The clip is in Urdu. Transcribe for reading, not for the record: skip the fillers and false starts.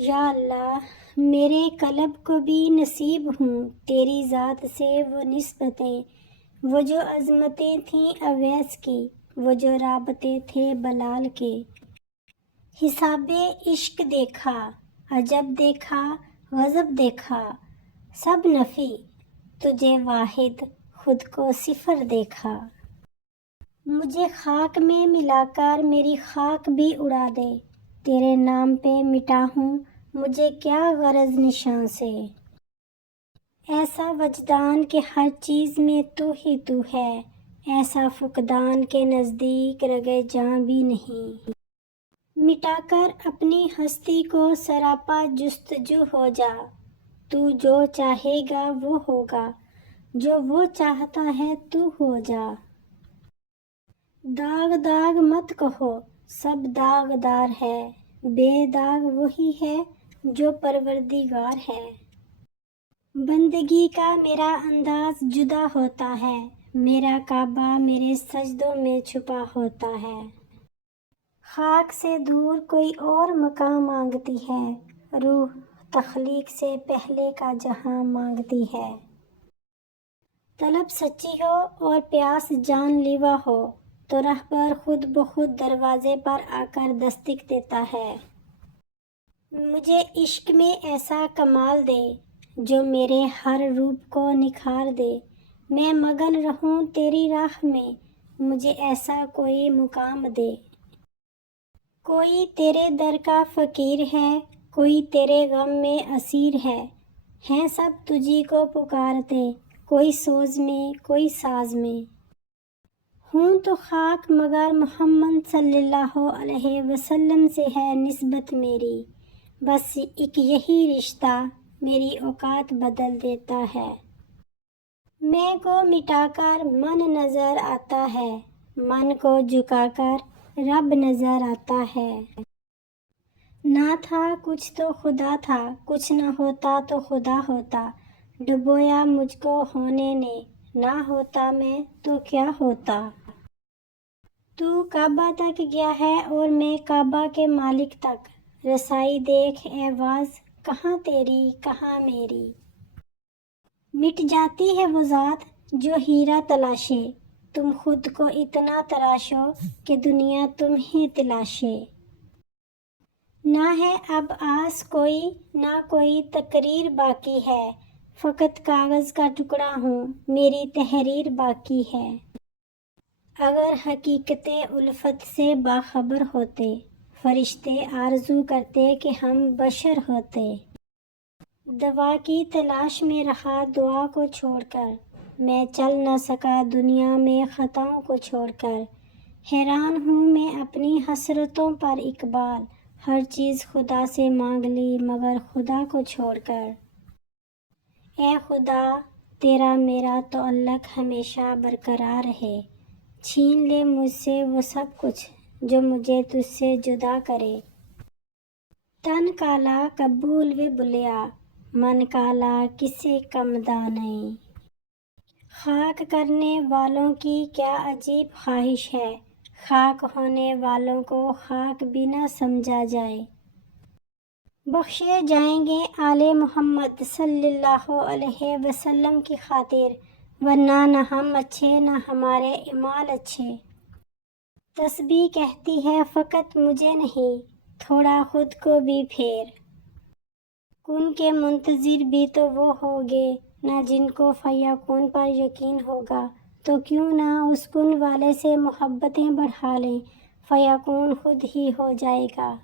یا اللہ میرے قلب کو بھی نصیب ہوں تیری ذات سے وہ نسبتیں، وہ جو عظمتیں تھیں اویس کی، وہ جو رابطے تھے بلال کے۔ حساب عشق دیکھا، عجب دیکھا، غضب دیکھا، سب نفی، تجھے واحد خود کو صفر دیکھا۔ مجھے خاک میں ملا کر میری خاک بھی اڑا دے، تیرے نام پہ مٹا ہوں مجھے کیا غرض نشاں سے۔ ایسا وجدان کہ ہر چیز میں تو ہی تو ہے، ایسا فقدان کے نزدیک رگے جاں بھی نہیں۔ مٹا کر اپنی ہستی کو سراپا جستجو ہو جا، تو جو چاہے گا وہ ہوگا، جو وہ چاہتا ہے تو ہو جا۔ داغ داغ مت کہو سب داغدار ہے، بے داغ وہی ہے جو پروردگار ہے۔ بندگی کا میرا انداز جدا ہوتا ہے، میرا کعبہ میرے سجدوں میں چھپا ہوتا ہے۔ خاک سے دور کوئی اور مقام مانگتی ہے، روح تخلیق سے پہلے کا جہاں مانگتی ہے۔ طلب سچی ہو اور پیاس جان لیوا ہو تو رہبر خود بخود دروازے پر آ کر دستک دیتا ہے۔ مجھے عشق میں ایسا کمال دے جو میرے ہر روپ کو نکھار دے، میں مگن رہوں تیری راہ میں، مجھے ایسا کوئی مقام دے۔ کوئی تیرے در کا فقیر ہے، کوئی تیرے غم میں اسیر ہے، ہیں سب تجھی کو پکارتے، کوئی سوز میں کوئی ساز میں۔ ہوں تو خاک مگر محمد صلی اللہ علیہ وسلم سے ہے نسبت میری، بس ایک یہی رشتہ میری اوقات بدل دیتا ہے۔ میں کو مٹا کر من نظر آتا ہے، من کو جھکا کر رب نظر آتا ہے۔ نہ تھا کچھ تو خدا تھا، کچھ نہ ہوتا تو خدا ہوتا، ڈبویا مجھ کو ہونے نے، نہ ہوتا میں تو کیا ہوتا۔ تو کعبہ تک گیا ہے اور میں کعبہ کے مالک تک، رسائی دیکھ اے واز کہاں تیری کہاں میری۔ مٹ جاتی ہے وہ ذات جو ہیرا تلاشے، تم خود کو اتنا تراشو کہ دنیا تمہیں تلاشے۔ نہ ہے اب آس کوئی نہ کوئی تقریر باقی ہے، فقط کاغذ کا ٹکڑا ہوں میری تحریر باقی ہے۔ اگر حقیقت الفت سے باخبر ہوتے، فرشتے آرزو کرتے کہ ہم بشر ہوتے۔ دوا کی تلاش میں رہا دعا کو چھوڑ کر، میں چل نہ سکا دنیا میں خطاؤں کو چھوڑ کر۔ حیران ہوں میں اپنی حسرتوں پر اقبال، ہر چیز خدا سے مانگ لی مگر خدا کو چھوڑ کر۔ اے خدا تیرا میرا تعلق ہمیشہ برقرار رہے، چھین لے مجھ سے وہ سب کچھ جو مجھے تجھ سے جدا کرے۔ تن کالا قبول و بلیا، من کالا کسے کم دانیں۔ خاک کرنے والوں کی کیا عجیب خواہش ہے، خاک ہونے والوں کو خاک بھی نہ سمجھا جائے۔ بخشے جائیں گے آل محمد صلی اللہ علیہ وسلم کی خاطر، ورنہ نہ ہم اچھے نہ ہمارے اعمال اچھے۔ تسبیح کہتی ہے فقط مجھے نہیں، تھوڑا خود کو بھی پھیر۔ کن کے منتظر بھی تو وہ ہوگے نہ جن کو فیکون پر یقین ہوگا، تو کیوں نہ اس کن والے سے محبتیں بڑھا لیں، فیکون خود ہی ہو جائے گا۔